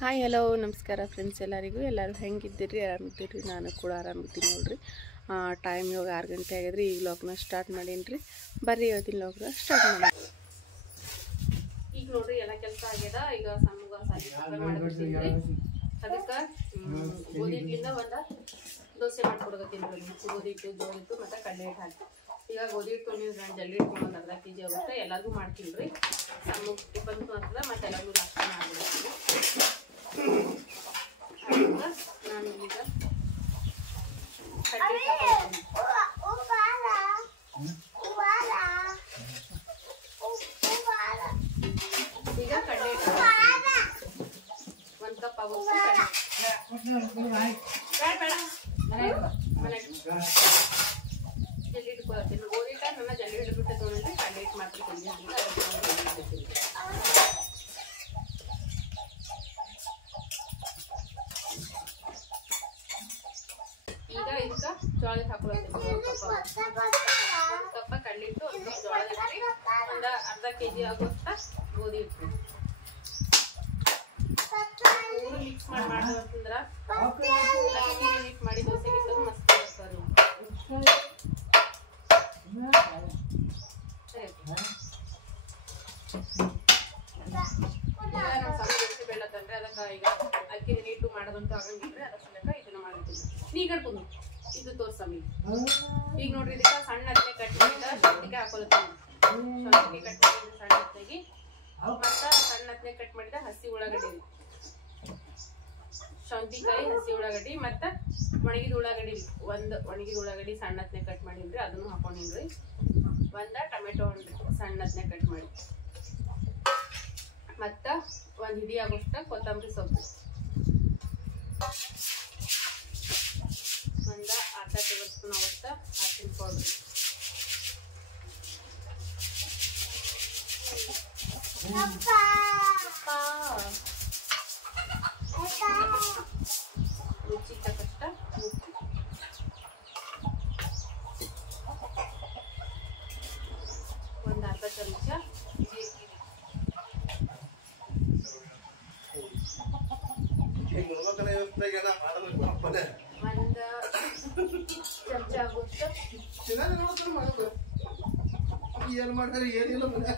Hi hello ನಮಸ್ಕಾರ friends ಎಲ್ಲರೂ ಹೆಂಗಿದ್ದೀರಿ ಆರಾಮಿದ್ದೀರಿ ನಾನು ಕೂಡ ಆರಾಮಿದ್ದೀನಿ ನೋಡ್ರಿ ಟೈಮ್ ಇವಾಗ 6 ಗಂಟೆ ಆಗಿದ್ರಿ ಈಗ ವ್ಲಾಗ್ನ ಸ್ಟಾರ್ಟ್ ಮಾಡೀನಿ ಬರ್ರಿ ಇವತ್ತಿನ ವ್ಲಾಗ್ನ ಸ್ಟಾರ್ಟ್ ಮಾಡೋಣ ಈಗ ನೋಡ್ರಿ ಎಲ್ಲ ಕೆಲಸ ಆಗ್ಯದ ಈಗ ಸಮ್ಮಗ ಸಾಲಿ ಮಾಡಕತ್ತೀನಿ ಅದಕ್ಕೆ ಗೋಧಿ ಹಿಟ್ಟಿಂದ ಒಂದು ದೋಸೆ ಮಾಡ್ಕೊಡಕತ್ತೀನಿ ಗೋಧಿ ಹಿಟ್ಟು ಜೋಳ ಹಿಟ್ಟು ಮತ್ತು ಕಡಲೆ ಹಿಟ್ಟು ಹಾಕಿ ಈಗ ಗೋಧಿ ಹಿಟ್ಟು ನೀವು ಜಲ್ದಿ ಇಟ್ಕೊಂಡು ಅರ್ಧ ಕೆಜಿ ಆಗುತ್ತೆ ಎಲ್ಲರಿಗೂ ಮಾಡ್ತೀನಿ ರೀ ಸಮ್ಮಗ ಟಿಫನ್ ಆಗ್ತದೆ ಮತ್ತು ಎಲ್ಲರಿಗೂ ನಾಷ್ಟ ಮಾಡ್ಬಿಡ್ತೀನಿ ನಾನು ಈಗ ಈಗ ಕಡಲೆ ಹಿಟ್ಟು 1 ಕಪ್ ಆಗುತ್ತೆ ಜಲ್ದಿ ಇಟ್ಕೊಳ್ತೀನಿ ಗೋಧಿ ಹಿಟ್ಟು ನನ್ನ ಜಲ್ದಿ ಹಿಡಿದ್ಬಿಟ್ಟು ತೊಗೊಂಡ್ರೆ ಕಡಲೆ ಹಿಟ್ಟು ಮಾತ್ರ ಜಲ್ದಿ ಈಗ ಇದಕ್ಕೆ ಜೋಳದ ಹಾಕೊಳ್ಳೋದು 1 ಕಪ್ ಕಡಲೆ ಹಿಟ್ಟು ಜೋಳದ ಹಿಟ್ಟು ಒಂದು ಅರ್ಧ ಕೆಜಿ ಆಗುತ್ತಾ ಗೋಧಿ ಹಿಟ್ಟು ಮಿಕ್ಸ್ ಮಾಡ್ಬೇಕಂದ್ರೆ ಹಿಟ್ಟು ಮಾಡಿ ದೋಸೆ ಇಟ್ಟು ಮಸ್ತ್ ಬರ್ತಾರೆ ನಮ್ಮ ಸಣ್ಣ ದೋಸೆ ಬೆಳ್ಳತ್ತಂದ್ರೆ ಅದಕ್ಕೆ ಈಗ ಅಕ್ಕಿ ನೀಟು ಮಾಡೋದಂತೂ ಆಗಂಗಿಲ್ರಿ ಅದಕ್ಕೆ ಸಲಕ ಇದನ್ನ ಮಾಡಿದ್ದೀನಿ ಈಗ ಹಿಡ್ಕೊಂಡು ಇದು ತೋರ್ಸಮ್ಮಿ ಈಗ ನೋಡ್ರಿ ಇದಕ್ಕೆ ಸಣ್ಣ ಹತ್ತಿ ಕಟ್ ಮಾಡಿದ ಶೌಂಠಿಗೆ ಹಾಕೊಳ್ತೀನಿ ಶೌಂಠಿಗೆ ಕಟ್ ಮಾಡಿದ ಸಣ್ಣ ಹತ್ತಿಗೆ ಮತ್ತು ಸಣ್ಣ ಹತ್ತಿ ಕಟ್ ಮಾಡಿದ ಹಸಿ ಉಳ್ಳಾಗಡ್ಡಿ ಶೌಂಠಿಕಾಯಿ ಹಸಿ ಉಳ್ಳಾಗಡ್ಡಿ ಮತ್ತು ಒಣಗಿದ ಉಳ್ಳಾಗಡ್ಡಿ ಒಂದು ಒಣಗಿದ ಉಳ್ಳಾಗಡ್ಡಿ ಸಣ್ಣ ಹತ್ತಿ ಕಟ್ ಮಾಡಿನ್ರಿ ಅದನ್ನು ಹಾಕೊಂಡಿನ್ರಿ ಒಂದು ಟೊಮೆಟೊ ಸಣ್ಣ ಹತ್ತಿ ಕಟ್ ಮಾಡಿ ಮತ್ತು ಒಂದು ಹಿಡಿ ಆಗೋಷ್ಟ ಕೊತ್ತಂಬರಿ ಸೊಪ್ಪು ಒಂದು ಅರ್ಧ ಟೇಬಲ್ ಸ್ಪೂನ್ ಆಗೋಷ್ಟ ಅರಿಶಿನ ಪೌಡ್ರ್ ರುಚಿ ತಕ್ಕಷ್ಟ ಉಪ್ಪು ಒಂದು ಅರ್ಧ ಚಮಚ ಒಂದು ಚಮಚ ಆಗುವಷ್ಟು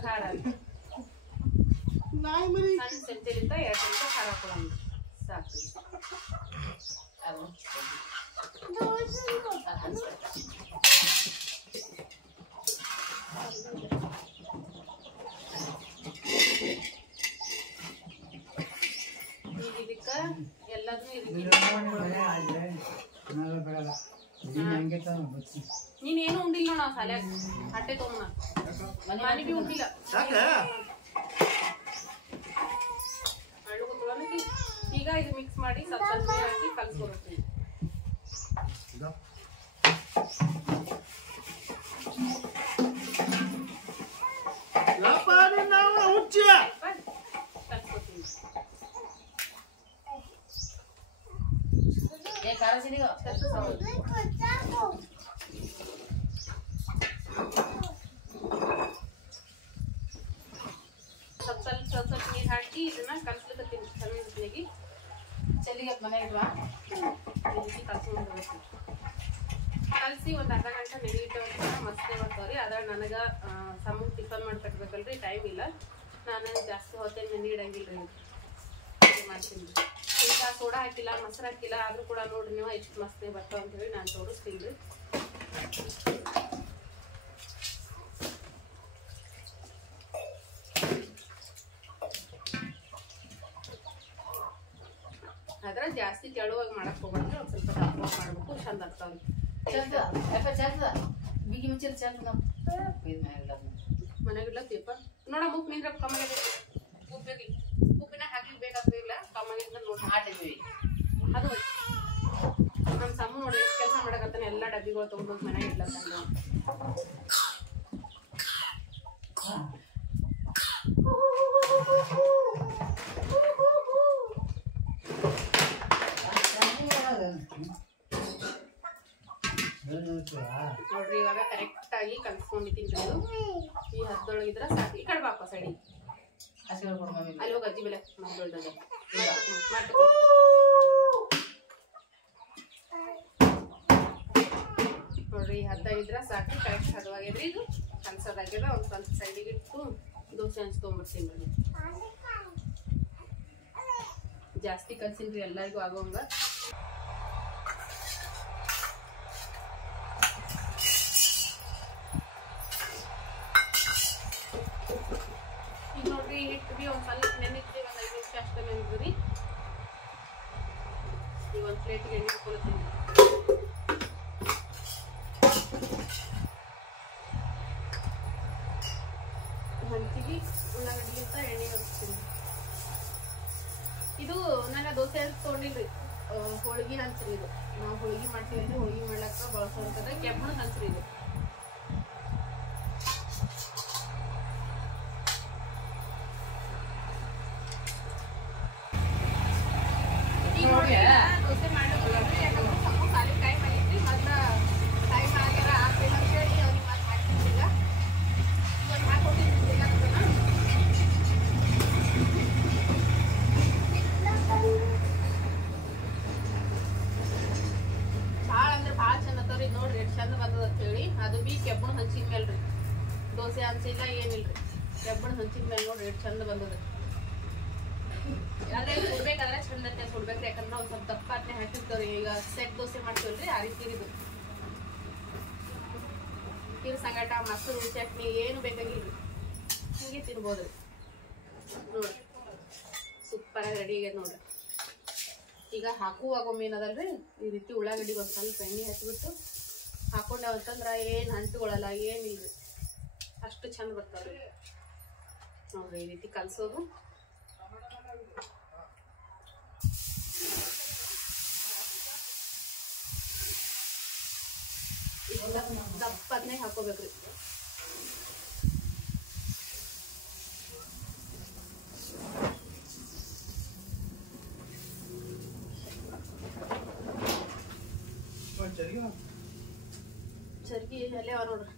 ಖಾರ ಸಣ್ಣ ಚಮಚದಿಂದ 2 ಚಮಚ ಖಾರ ಹಾಕೊಳ್ಳೋಣ ಸಾಕು ಈಗ ಇದಕ್ಕೆ ಎಲ್ಲದನ್ನೂ ನೀನೇನು ಉಂಡಿಲ್ಲ ನಾವು ಸಾಲ್ಯಾಗ ಅಟ್ಟೆ ತೊಗೊಂಡ ಮನೆ ಬಿ ಉಂಡಿಲ್ಲ ಈಗ ಇದು ಮಿಕ್ಸ್ ಮಾಡಿ ಸ್ವಲ್ಪ ಸ್ವಲ್ಪ ಹಾಕಿ ಕಲ್ಸ್ಕೊಡ್ತೀನಿ ಸ್ವಲ್ಪ ನೀರು ಹಾಕಿ ಇದನ್ನ ಕಲ್ಸ್ಲಿಕ್ಕತ್ತೀನಿ ಸಣ್ಣ ಬಿಸಿಲಿಗೆ ಚಲ್ಲಿಗೆ ಮನೆ ಇಡ್ವಾ ಕಲಸಿ ಒಂದು ಅರ್ಧ ಗಂಟೆ ನೆನೆ ಇಟ್ಟು ಮಸ್ತೆ ಬರ್ತಾವ್ರಿ ಅದ್ರಾಗ ನನಗೆ ಸಮ್ಮ ಟಿಫನ್ ಮಾಡಿ ಕಟ್ಬೇಕಲ್ರಿ ಟೈಮ್ ಇಲ್ಲ ನಾನು ಜಾಸ್ತಿ ಹೊತ್ತೇನು ನೆನೆ ಇಡಂಗಿಲ್ಲ ರೀ ಮಾಡ್ತೀನಿ ಈಗ ಸೋಡಾ ಹಾಕಿಲ್ಲ ಮೊಸರು ಹಾಕಿಲ್ಲ ಆದರೂ ಕೂಡ ನೋಡ್ರಿ ನೀವು ಎಷ್ಟು ಮಸ್ತೆ ಬರ್ತಾವ ಅಂತೇಳಿ ನಾನು ತೋರಿಸ್ತೀನಿ ರೀ ಆದ್ರೆ ಜಾಸ್ತಿ ತೆಳುವಾಗಿ ಮಾಡಕ್ ಹೋಗ್ಬಾರ್ದು ಒಂದು ಸ್ವಲ್ಪ ದಪ್ಪವಾಗಿ ಮಾಡ್ಬೇಕು ಚಂದ ಆಗ್ತಾವ್ರಿ ಬಿಗಿ ಮುಂಚೆ ಮನೆಗಿಡ್ಲತ್ತೀಯಪ್ಪ ನೋಡ ಮುಕ್ ನಿಂದ್ರ ಕಮ್ಮಿ ಉಪ್ಪಿಗೆ ಉಪ್ಪಿನ ಹಾಕ್ಲಿಕ್ಕೆ ಬೇಕಾಗ್ತಿಲ್ಲ ಕಮ್ಮಿಂದ ನೋಡಿ ಹಾಟಿದ್ವಿ ಅದು ನಮ್ಮ ಸಮ್ಮ ನೋಡಿ ಎಷ್ಟು ಕೆಲಸ ಮಾಡಕತ್ತಾನೆ ಎಲ್ಲ ಡಬ್ಬಿಗಳು ತೊಗೊಂಡು ಮನೆಗೆ ಇಡ್ಲತ್ತಾನ ನೋಡ್ರಿ ಇವಾಗ ಕರೆಕ್ಟ್ ಆಗಿ ಕಲ್ಸ್ಕೊಂಡಿದ್ದೀನಿ ಈ ಹದ್ದೊಳಗಿದ್ರೆ ಸಾಕು ಈ ಕಡೆ ಬಾಪ ಸೈಡಿ ಅಲ್ಲಿ ಹೋಗಿ ಅಜ್ಜಿ ಬೆಲೆ ಮಾಡಿ ಹದ ಇದ್ರೆ ಸಾಕು. ಕರೆಕ್ಟ್ ಹದವಾಗ್ಯದ್ರಿ. ಇದು ಕನ್ಸೋದಾಗ್ಯದ. ಒಂದು ಸ್ವಲ್ಪ ಸೈಡಿಗೆ ಇಟ್ಟು ದೋಸೆ ಹಂಚ್ಕೊಂಡ್ಬಿಡ್ತೀನಿ. ಜಾಸ್ತಿ ಕಲ್ಸಿನ್ರಿ ಎಲ್ಲರಿಗೂ ಆಗೋಂಗ. ಈಗ ನೋಡ್ರಿ ಹಿಟ್ಟು ಬಿ ಒಂದು ಸ್ವಲ್ಪ ನೆನಿದ್ರಿ. ಒಂದು 5 ನಿಮಿಷ ಅಷ್ಟೇ ನೆನಿದ್ರಿ. ಈಗ ಒಂದು ಪ್ಲೇಟಿಗೆ ಎಣ್ಣೆ ಹಾಕೊಳ್ತೀನಿ. ಹಂಚಿಗೆ ಉಳ್ಳಾಗಡ್ಡಿಗಿಂತ ಎಣ್ಣೆ ಹಚ್ತೀನಿ. ಇದು ನನ್ನ ದೋಸೆ ಹಂಚ್ ತೊಗೊಂಡಿಲ್ರಿ, ಹೋಳಿಗೆ ಹಂಚ್ರಿ. ಇದು ನಾವು ಹೋಳಿಗೆ ಮಾಡ್ತೀವಿ. ಹೋಳಿಗೆ ಮಾಡ್ಲಕ್ಕ ಬಳಸೋಂಥದ್ದು ಕೆಬ್ಬಣ ಹಂಚ್ರಿ. ಇದು ದೋಸೆ ಮಾಡ್ಲಿಕ್ಕೆ ಯಾಕಂದ್ರೆ ಸ್ವಲ್ಪ ಖಾಲಿ ಟೈಮ್ ಆಗಿದ್ರಿ. ಮೊದ್ಲ ಟೈಮ್ ಆಗ್ಯಾರ ಆಗ್ತಿಲ್ಲ ಅಂತ ಹೇಳಿ ಅವ್ರಿಗೆ ಮತ್ತೆ ಹಾಕ್ತಿದ್ದಿಲ್ಲ. ಇವಾಗ ಹಾಕೊಟ್ಟಿದ್ರಿ ಭಾಳ ಅಂದ್ರೆ ಭಾಳ ಚಂದ ಅತ್ತವ್ರಿ. ನೋಡ್ರಿ ಎಷ್ಟು ಚಂದ ಬಂದದ ಅಂತ ಹೇಳಿ. ಅದು ಬಿ ಕೆಬ್ಬಣ ಹಂಚಿನ ಮೇಲ್ರಿ, ದೋಸೆ ಹಂಚಿಲ್ಲ ಏನಿಲ್ರಿ. ಕೆಬ್ಬಣ ಹಂಚಿನ ಮೇಲೆ ನೋಡ್ರಿ ಎಷ್ಟು ಚಂದ ಬಂದದ. ಆದ್ರೆ ಸುಡ್ಬೇಕಾದ್ರೆ ಚಂದತ್ತೆ ಸುಡ್ಬೇಕ್ರಿ. ಯಾಕಂದ್ರೆ ನಾವು ಸ್ವಲ್ಪ ದಪ್ಪಾಟ್ನೆ ಹಾಕಿರ್ತೇವ್ರಿ. ಈಗ ಸೆಟ್ ದೋಸೆ ಮಾಡ್ತೀವಲ್ರಿ, ಆ ರೀತಿ ಇದು ಇದ್ರ ಸಂಗಟ ಮೊಸರು ಚಟ್ನಿ ಏನು ಬೇಕಾಗಿಲ್ರಿ, ಹಿಂಗೆ ತಿನ್ಬೋದ್ರಿ. ನೋಡ್ರಿ ಸೂಪರ್ ಆಗಿ ರೆಡಿ ಆಗ್ಯದ ನೋಡ್ರಿ. ಈಗ ಹಾಕುವಾಗ ಮೇನ್ ಅದಲ್ರಿ, ಈ ರೀತಿ ಉಳ್ಳಾಗಡ್ಡಿಗೆ ಒಂದು ಸ್ವಲ್ಪ ಎಣ್ಣೆ ಹಚ್ಬಿಟ್ಟು ಹಾಕೊಂಡಾವಂತಂದ್ರ ಏನು ಅಂಟುಗಳಲ್ಲ, ಏನಿಲ್ರಿ, ಅಷ್ಟು ಚಂದ ಬರ್ತಾವ್ರಿ ನೋಡ್ರಿ. ಈ ರೀತಿ ಕಲ್ಸೋದು. ದಪ್ಪನೆ ಹಾಕೋಬೇಕ್ರಿ. ಚರ್ಗಿ ಅಲ್ಲೇ ಅವ ನೋಡ್ರಿ.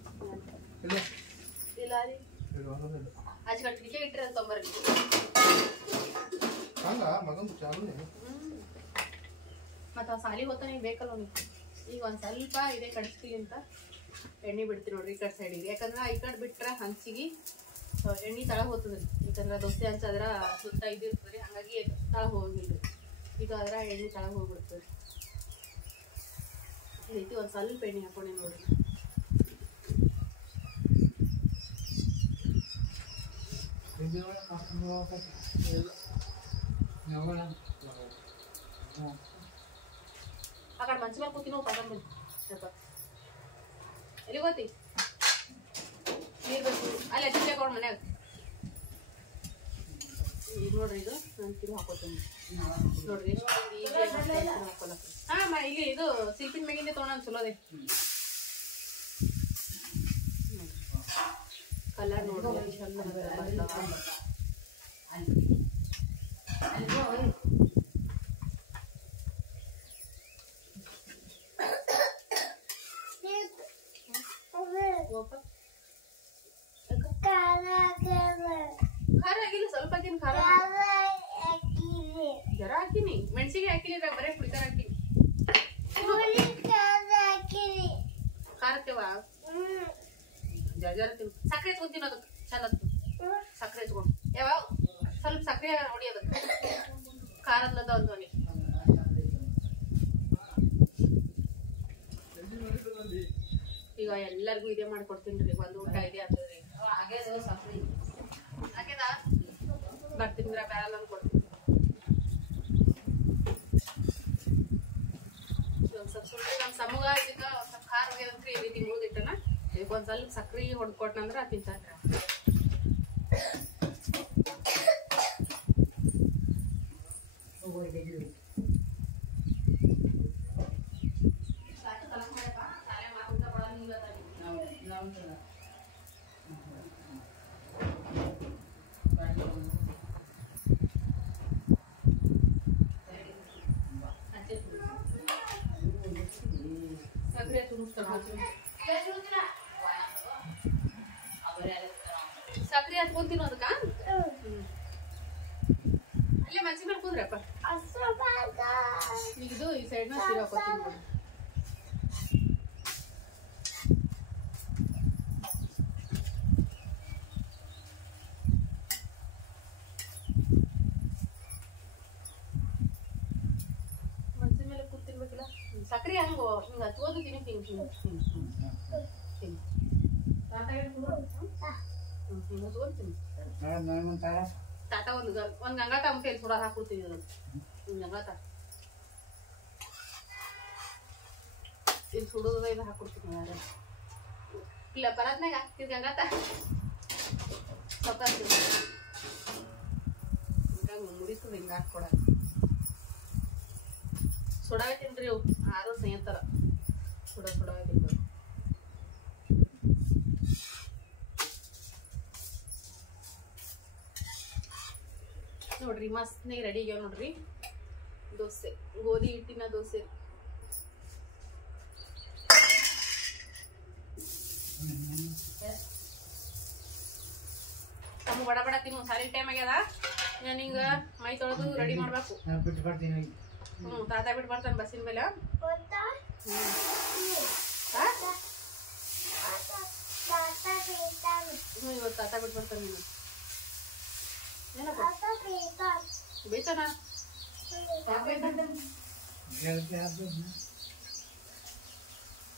ಇಲ್ಲ ರೀ ಆಚೆ ಕಟ್ಟಿಗೆ ಇಟ್ರಿ ಅಂತ ತೊಂಬರ್ರಿ. ಮತ್ತ ಸಾಲಿ ಹೊತ್ತ ನೀವು ಬೇಕಲ್ಲ ನೀವು. ಈಗ ಒಂದ್ ಸ್ವಲ್ಪ ಇದೇ ಕಡಿಸ್ತೀವಿ ಅಂತ ಎಣ್ಣೆ ಬಿಡ್ತೀವಿ ನೋಡ್ರಿ ಈ ಕಡೆ ಸೈಡಿಗೆ. ಯಾಕಂದ್ರೆ ಈ ಕಡೆ ಬಿಟ್ರೆ ಹಂಚಿಗೆ ಎಣ್ಣೆ ತಳಗ ಹೋಗ್ತದ್ರಿ. ಯಾಕಂದ್ರೆ ದೋಸೆ ಹಂಚಾದ್ರ ಸುತ್ತ ಇದಿರ್ತದ್ರಿ, ಹಂಗಾಗಿ ತಳಗ ಹೋಗಿಲ್ರಿ. ಇದು ಆದ್ರ ಎಣ್ಣೆ ತಳಗ ಹೋಗ್ಬಿಡ್ತದ್ರಿ. ಈ ರೀತಿ ಒಂದ್ ಸ್ವಲ್ಪ ಎಣ್ಣೆ ಹಾಕೊಂಡೆ ನೋಡ್ರಿ. ಆ ಕಡೆ ಮಂಚ ಮೇಲೆ ಕೂತಿ ನಾವು ಪಾಠ ಬಂದು ಎಲ್ಲಿ ಗೊತ್ತಿ ನೀರು ಬೇಕು ಅಲ್ಲಿ ಅಜ್ಜಿ ತಗೊಂಡು ಮನ್ಯಾಗ. ಈಗ ನೋಡ್ರಿ ಇದು ನಾನು ಕಿರು ಹಾಕೋತೀನಿ ನೋಡ್ರಿ. ಹಾಕೊಳಕ್ಕೆ ಹಾ ಇಲ್ಲಿ ಇದು ಸಿಲ್ಕಿನ ಮ್ಯಾಗಿಂದ ತೊಗೊಂಡು ಚಲೋದೆ ಕಲರ್ ನೋಡ್ರಿ ಚಂದ ಬರ್ತಾವ. ಖಾರ ಆಗಿಲ್ಲ, ಸ್ವಲ್ಪ ಹಾಕಿನಿ ಖಾರ. ಜರ ಹಾಕಿನಿ, ಮೆಣಸಿಗೆ ಹಾಕಿನಿ, ಬರೇ ಪುಡಿಕಾರ ಹಾಕಿನಿ. ಖಾರತ್ತೇವ ಜರ ತಿನ್. ಸಕ್ಕರೆ ಎತ್ಕೊಂತೀನಿ ಅದಕ್ಕೆ ಚಂದ ಸಕ್ಕರೆ ಎತ್ಕೊಂಡು ಯಾವ ಸ್ವಲ್ಪ ಸಕ್ಕರೆ ಹೊಡಿ ಅದಕ್ಕೆ ಖಾರದ್ಲದ ಅಂತವನಿ. ಈಗ ಎಲ್ಲರಿಗೂ ಇದೇ ಮಾಡ್ಕೊಡ್ತೀನಿ ರೀ. ಒಂದು ಊಟ ಇದೆ ಅಂತದ್ರಿ ಆಗ್ಯದ ಬರ್ತೀನಿ ಬ್ಯಾರಲ್ ಅಂತ ಕೊಡ್ತೀನಿ. ಸ್ವಲ್ಪ ಸುಳ್ಳಿ ನಮ್ಮ ಸಮೂಹ ಇದಕ್ಕೆ ಸ್ವಲ್ಪ ಖಾರ ಹೋಗ್ಯದಂತ್ರಿ. ಈ ರೀತಿ ಮುಗಿದಿಟ್ಟನ ಇದಕ್ಕೆ ಒಂದು ಸ್ವಲ್ಪ ಸಕ್ರೆ ಹೊಡ್ಕೊಟ್ನಂದ್ರೆ ತಿಂತಾನ್ರಿ. ಸಕ್ರಿ ಹತ್ಕೊಂತೀನಿ ಅದಕ್ಕ ಅಲ್ಲೇ ಮನ್ಸಿ ಮೇಲೆ ಕೂದ್ರಪ್ಪ. ಈಗ ಇದು ಈ ಸೈಡ್ ನ ಸೀರೆ ಹಾಕೋತೀನಿ ನೋಡಿ. ಸಕ್ರೆ ಹಂಗೋ ಹಿಂಗೆ ಹಚ್ಬೋದು ತಿನ್ನು ತಿನ್ನು ತಿನ್ನು ತಿನ್ನು ತಿನ್ನು ತಾತ ತಿನ್ನು ತಾತ ಒಂದು ಗಂಗಾ ತಮ್ಮ ಸುಡ ಹಾಕ್ಬಿಡ್ತೀನಿ ಅದು ಗಂಗಾತ ಇಲ್ಲಿ ಸುಡೋದ ಇದು ಹಾಕ್ಬಿಡ್ತೀನಿ ಯಾರು ಇಲ್ಲ ಬರತ್ನಾಗ ಹಾಕ್ತಿದ್ ಗಂಗಾತ ಸ್ವಲ್ಪ ಮುರಿತದ ಹಿಂಗೆ ಹಾಕ್ಕೊಡ ಸುಡಾವೆ ತಿನ್ರಿ ಅವು ಆದ್ರೂ ಸ್ನೇಹಿತರ ಸುಡಾವೆ ತಿಂತಾರೆ ನೋಡ್ರಿ ಮಸ್ತ್ನಾಗ ರೆಡಿ ಆಗ್ಯಾವ ನೋಡ್ರಿ ದೋಸೆ ಗೋಧಿ ಹಿಟ್ಟಿನ ದೋಸೆ ತಮ್ಮ ಬಡ ಬಡ ತಿನ್ನು ಸಾರಿ ಟೈಮ್ ಆಗ್ಯದ ನಾನೀಗ ಮೈ ತೊಳೆದು ರೆಡಿ ಮಾಡ್ಬೇಕು ತಾತ ಬಿಟ್ಟು ಬರ್ತಾನೆ ಬಸ್ಸಿನ ಮೇಲೆ ಇವತ್ತು ತಾತ ಬಿಟ್ಟು ಬರ್ತಾನೆ ನೀನು ಬೇತಾನ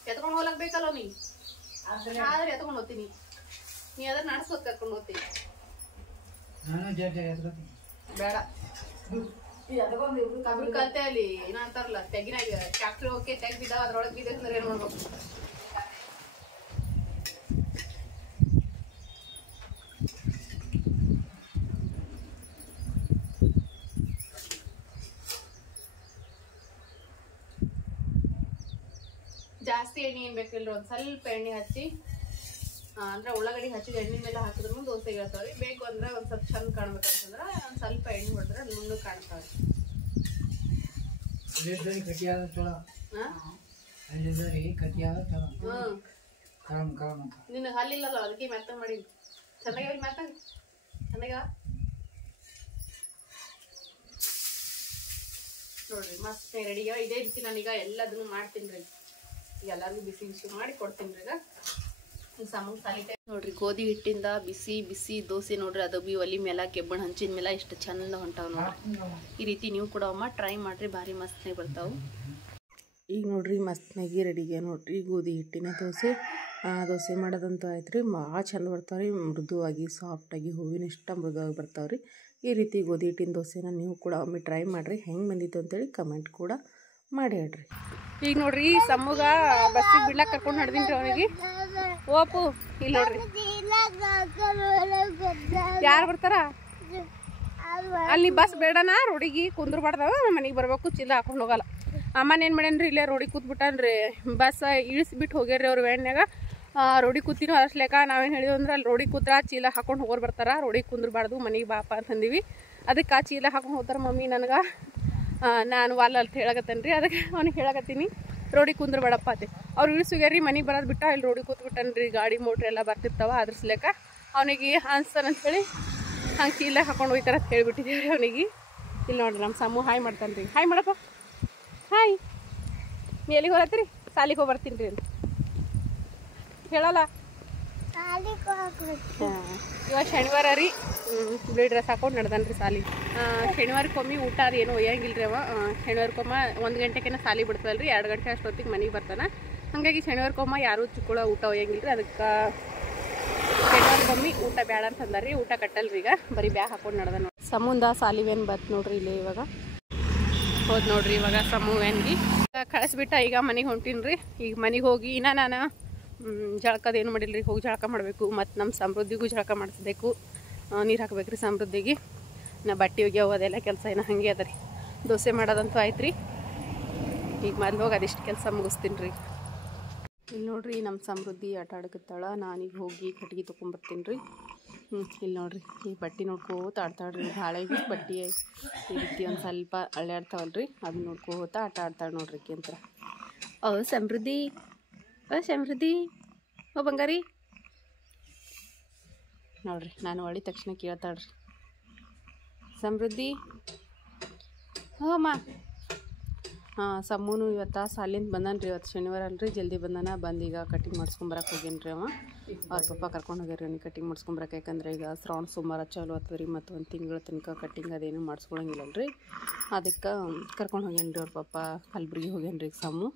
ಎತ್ಕೊಂಡು ಹೋಗ್ಲಕ್ ಬೇಕಲ್ಲ ನೀ ಆದ್ರೆ ಎತ್ಕೊಂಡು ಹೋಗ್ತೀನಿ ನೀ ಅದ್ರ ನಡೆಸ್ಬೋದು ಕರ್ಕೊಂಡು ಹೋಗ್ತೀನಿ ಬೇಡ ಕಬ್ರು ಕಲ್ತೆ ಅಲ್ಲಿ ಏನಂತಾರಲ್ಲ ತೆಗಿನಾಗ ಟ್ಯಾಕ್ಟ್ರಿ ಹೋಗಿ ತೆಗ್ ಬಿದ್ದಾವ ಅದ್ರೊಳಗೆ ಬಿದ್ದ ಅಂದ್ರೆ ಏನ್ ಮಾಡ್ಬೇಕು ಜಾಸ್ತಿ ಎಣ್ಣೆ ಏನ್ ಬೇಕಿಲ್ರಿ ಒಂದ್ ಸ್ವಲ್ಪ ಎಣ್ಣೆ ಹಚ್ಚಿ ಅಂದ್ರೆ ಉಳ್ಳಾಗಡ್ಡಿ ಹಚ್ಚಿದ ಎಣ್ಣೆ ಮೇಲೆ ಹಾಕಿದ್ರು ದೋಸೆ ಹೇಳ್ತಾವ್ರಿ ಬೇಕು ಅಂದ್ರೆ ಒಂದ್ ಸ್ವಲ್ಪ ಚಂದ ಕಾಣ್ಬೇಕಂತಂದ್ರ ಒಂದ್ ಸ್ವಲ್ಪ ಎಣ್ಣೆ ಹೊಡೆದ್ರೆ ಅದು ಮುಂದೆ ಕಾಣ್ತಾವ್ರಿ ನಿನ್ನ ಹಲ್ಲಿಲ್ಲಲ್ಲ ಅದಕ್ಕೆ ಮೆತ್ತ ಮಾಡಿ ಚೆನ್ನಾಗಿ ಮೆತ್ತ ಚೆನ್ನಾಗ ನೋಡ್ರಿ ಮಸ್ತ್ ರೆಡಿ ಇದೇ ರೀತಿ ನಾನೀಗ ಎಲ್ಲದನ್ನು ಮಾಡ್ತೀನಿ ಎಲ್ಲರಿಗೂ ಬಿಸಿ ಬಿಸಿ ಮಾಡಿ ಕೊಡ್ತೀನಿ ಈಗ ನೋಡ್ರಿ ಗೋಧಿ ಹಿಟ್ಟಿಂದ ಬಿಸಿ ಬಿಸಿ ದೋಸೆ ನೋಡ್ರಿ ಅದು ಬಿ ಒಲಿ ಮೇಲೆ ಕೆಬ್ಬಣ ಹಂಚಿನ ಮೇಲೆ ಇಷ್ಟು ಚಂದ ಹೊಂಟಾವ್ ನೋಡ್ರಿ ಈ ರೀತಿ ನೀವು ಕೂಡ ಅಮ್ಮ ಟ್ರೈ ಮಾಡ್ರಿ ಭಾರಿ ಮಸ್ತ್ನಾಗ ಬರ್ತಾವು ಈಗ ನೋಡ್ರಿ ಮಸ್ತ್ನಾಗಿ ರೆಡಿಗೆ ನೋಡ್ರಿ ಗೋಧಿ ಹಿಟ್ಟಿನ ದೋಸೆ ಮಾಡೋದಂತೂ ಆಯ್ತು ರೀ ಭಾಳ ಚಂದ ಬರ್ತಾವ್ರಿ ಮೃದುವಾಗಿ ಸಾಫ್ಟಾಗಿ ಹೂವಿನ ಇಷ್ಟ ಮೃದುವಾಗಿ ಬರ್ತಾವ್ರಿ ಈ ರೀತಿ ಗೋಧಿ ಹಿಟ್ಟಿನ ದೋಸೆನ ನೀವು ಕೂಡ ಒಮ್ಮೆ ಟ್ರೈ ಮಾಡಿರಿ ಹೆಂಗೆ ಬಂದಿತ್ತು ಅಂತೇಳಿ ಕಮೆಂಟ್ ಕೂಡ ಮಾಡಿ ಹೇಳ್ರಿ ಈಗ ನೋಡ್ರಿ ಸಮ್ಮಗ ಬಸ್ಸಿಗೆ ಬಿಡ್ಲಾಕ ಕರ್ಕೊಂಡು ನಡೆದೀನಿ ರೀ ಅವನಿಗೆ ಓಪು ಇಲ್ಲಿ ನೋಡ್ರಿ ಯಾರು ಬರ್ತಾರ ಅಲ್ಲಿ ಬಸ್ ಬೇಡನಾ ರೋಡಿಗೆ ಕುಂದ್ರಬಾರ್ದವ ಮನೆಗೆ ಬರ್ಬೇಕು ಚೀಲ ಹಾಕೊಂಡು ಹೋಗಲ್ಲ ಅಮ್ಮನ ಏನು ಮಾಡ್ಯಾನ್ರಿ ಇಲ್ಲೇ ರೋಡಿಗೆ ಕೂತ್ಬಿಟ್ಟಾನ್ರಿ ಬಸ್ ಇಳಿಸ್ಬಿಟ್ಟು ಹೋಗ್ಯಾರ್ರಿ ಅವ್ರು ವ್ಯಾನ್ಯಾಗ ರೋಡಿಗೆ ಕೂತಿನೂ ಅರ್ಸ್ಲೇಕ ನಾವೇನು ಹೇಳಿದ್ವಿ ಅಂದ್ರೆ ಅಲ್ಲಿ ರೋಡಿಗೆ ಕೂತ್ರ ಚೀಲ ಹಾಕೊಂಡು ಹೋಗೋರು ಬರ್ತಾರ ರೋಡಿಗೆ ಕುಂದ್ರಬಾರ್ದು ಮನೆಗೆ ಬಾಪ ಅಂತಂದಿವಿ ಅದಕ್ಕೆ ಆ ಚೀಲ ಹಾಕೊಂಡು ಹೋಗ್ತಾರೆ ಮಮ್ಮಿ ನನಗೆ ನಾನು ವಾಲ್ ಅಂತ ಹೇಳಕತ್ತೇನೆ ರೀ ಅದಕ್ಕೆ ಅವ್ನಿಗೆ ಹೇಳಕತ್ತೀನಿ ರೋಡಿಗೆ ಕುಂದ್ರಬೇಡಪ್ಪ ಅತ್ತೆ ಅವ್ರು ಇಳಿಸ್ಗ್ಯಾರಿ ಮನೆಗೆ ಬರೋದು ಬಿಟ್ಟ ಇಲ್ಲಿ ರೋಡಿಗೆ ಕೂತ್ಬಿಟ್ಟನ್ರಿ ಗಾಡಿ ಮೋಟ್ರ್ ಎಲ್ಲ ಬರ್ತಿರ್ತಾವ ಅದ್ರಸ್ಲೇಕ ಅವನಿಗೆ ಅನ್ಸ್ತಾನಂತೇಳಿ ಹಂಗೆ ಚೀಲ ಹಾಕೊಂಡು ಹೋಗ್ತಾರ ಅಂತ ಹೇಳ್ಬಿಟ್ಟಿದ್ದೀವಿ ಅವನಿಗೆ ಇಲ್ಲಿ ನೋಡ್ರಿ ನಮ್ಮ ಸಮ್ಮು ಹಾಯ್ ಮಾಡ್ತಾನೆ ರೀ ಹಾಯ್ ಮಾಡಪ್ಪ ಹಾಯ್ ನೀ ಎಲ್ಲಿಗೆ ಹೋಗತ್ತೀರಿ ಸಾಲಿಗೆ ಹೋಗಿ ಬರ್ತೀನಿ ರೀ ಅಂತ ಹೇಳಲ್ಲ ಇವಾಗ ಶನಿವಾರ ರೀ ಬಿಳಿ ಡ್ರೆಸ್ ಹಾಕೊಂಡು ನಡ್ದಾನ ರೀ ಸಾಲಿಗೆ ಶನಿವಾರಕ್ಕೊಮ್ಮೆ ಊಟ ಅದು ಏನೋ ಒಯ್ಯಂಗಿಲ್ಲ ರೀ ಅವ ಶನಿವಾರಕ್ಕೊಮ್ಮ 1 ಗಂಟೆಗೆ ಸಾಲಿ ಬಿಡ್ತವಲ್ಲ ರೀ 2 ಗಂಟೆ ಅಷ್ಟೊತ್ತಿಗೆ ಮನೆಗೆ ಬರ್ತಾನೆ ಹಾಗಾಗಿ ಶನಿವಾರಕ್ಕೊಮ್ಮ ಯಾರೂ ಚಿಕ್ಕಳ ಊಟ ಒಯ್ಯಂಗಿಲ್ಲ ರೀ ಅದಕ್ಕೆ ಶನಿವಾರಕ್ಕೊಮ್ಮೆ ಊಟ ಬೇಡ ಅಂತ ಅಂದಾರ ರೀ ಊಟ ಕಟ್ಟಲ್ರಿ ಈಗ ಬರೀ ಬ್ಯಾಗ್ ಹಾಕೊಂಡು ನಡ್ದ ನೋಡಿ ಸಮುಂದ ಸಾಲಿ ವ್ಯಾನ್ ಬತ್ ನೋಡ್ರಿ ಇಲ್ಲಿ ಇವಾಗ ಹೋದ್ ನೋಡ್ರಿ ಇವಾಗ ಸಮೂ ವ್ಯಾನ್ಗೆ ಕಳಿಸ್ಬಿಟ್ಟ ಈಗ ಮನೆಗೆ ಹೊಂಟೀನಿ ರೀ ಈಗ ಮನೆಗೆ ಹೋಗಿ ಇನ್ನ ನಾನು ಜಳಕದೇನು ಮಾಡಿಲ್ಲ ರೀ ಹೋಗಿ ಜಳಕ ಮಾಡಬೇಕು ಮತ್ತು ನಮ್ಮ ಸಮೃದ್ಧಿಗೂ ಜಳಕ ಮಾಡಿಸ್ಬೇಕು ನೀರು ಹಾಕ್ಬೇಕು ರೀ ಸಮೃದ್ಧಿಗೆ ನಾ ಬಟ್ಟೆ ಒಗ್ಯಾವ ಅದೆಲ್ಲ ಕೆಲಸ ಏನೋ ಹಾಗೆ ಅದ ರೀ ದೋಸೆ ಮಾಡೋದಂತೂ ಆಯ್ತು ರೀ ಈಗ ಮೊದ್ಲು ಹೋಗಿ ಅದಿಷ್ಟು ಕೆಲಸ ಮುಗಿಸ್ತೀನಿ ರೀ ಇಲ್ಲಿ ನೋಡ್ರಿ ನಮ್ಮ ಸಮೃದ್ಧಿ ಆಟ ಆಡಕತ್ತಾಳ ನಾನೀಗ ಹೋಗಿ ಕಟ್ಗೆ ತೊಗೊಂಬರ್ತೀನಿ ರೀ ಇಲ್ಲಿ ನೋಡ್ರಿ ಈ ಬಟ್ಟೆ ನೋಡ್ಕೋತ ಆಡ್ತಾಳ್ರಿ ಹಾಳೆಗೆ ಬಟ್ಟೆ ಈ ರೀತಿ ಒಂದು ಸ್ವಲ್ಪ ಅಳ್ಳಾಡ್ತಾವಲ್ರಿ ಅದನ್ನ ನೋಡ್ಕೋತ ಆಟ ಆಡ್ತಾಳೆ ನೋಡ್ರಿ ಅಂತ ಸಮೃದ್ಧಿ ಸಮೃದ್ಧಿ ಓ ಬಂಗಾರಿ ನೋಡ್ರಿ ನಾನು ಹೊಳಿ ತಕ್ಷಣ ಕೇಳ್ತಾಳ್ರಿ ಸಮೃದ್ಧಿ ಹೋಮ್ಮ ಸಮ್ಮೂನು ಇವತ್ತು ಸಾಲಿಂದ ಬಂದಾನ ರೀ ಇವತ್ತು ಶನಿವಾರ ಅಲ್ರಿ ಜಲ್ದಿ ಬಂದಾನ ಬಂದೀಗ ಕಟಿಂಗ್ ಮಾಡಿಸ್ಕೊಂಬರಕ್ಕೆ ಹೋಗ್ಯಾನ ರೀ ಅವ ಅವ್ರ ಪಪ್ಪ ಕರ್ಕೊಂಡು ಹೋಗ್ಯಾರ ಅವ್ನಿಗೆ ಕಟಿಂಗ್ ಮಾಡಿಸ್ಕೊಂಬರಕ್ಕೆ ಯಾಕಂದ್ರೆ ಈಗ ಶ್ರಾವಣ ಸೋಮವಾರ ಚಾಲು ಆಗ್ತದೆ ರೀ ಮತ್ತು 1 ತಿಂಗಳ ತನಕ ಕಟಿಂಗ್ ಅದೇನು ಮಾಡಿಸ್ಕೊಳಂಗಿಲ್ಲಲ್ರಿ ಅದಕ್ಕೆ ಕರ್ಕೊಂಡು ಹೋಗ್ಯಾನ ರೀ ಅವ್ರ ಪಪ್ಪ ಕಲ್ಬುರ್ಗಿ ಹೋಗ್ಯಾನ ರೀ ಸಮ್ಮು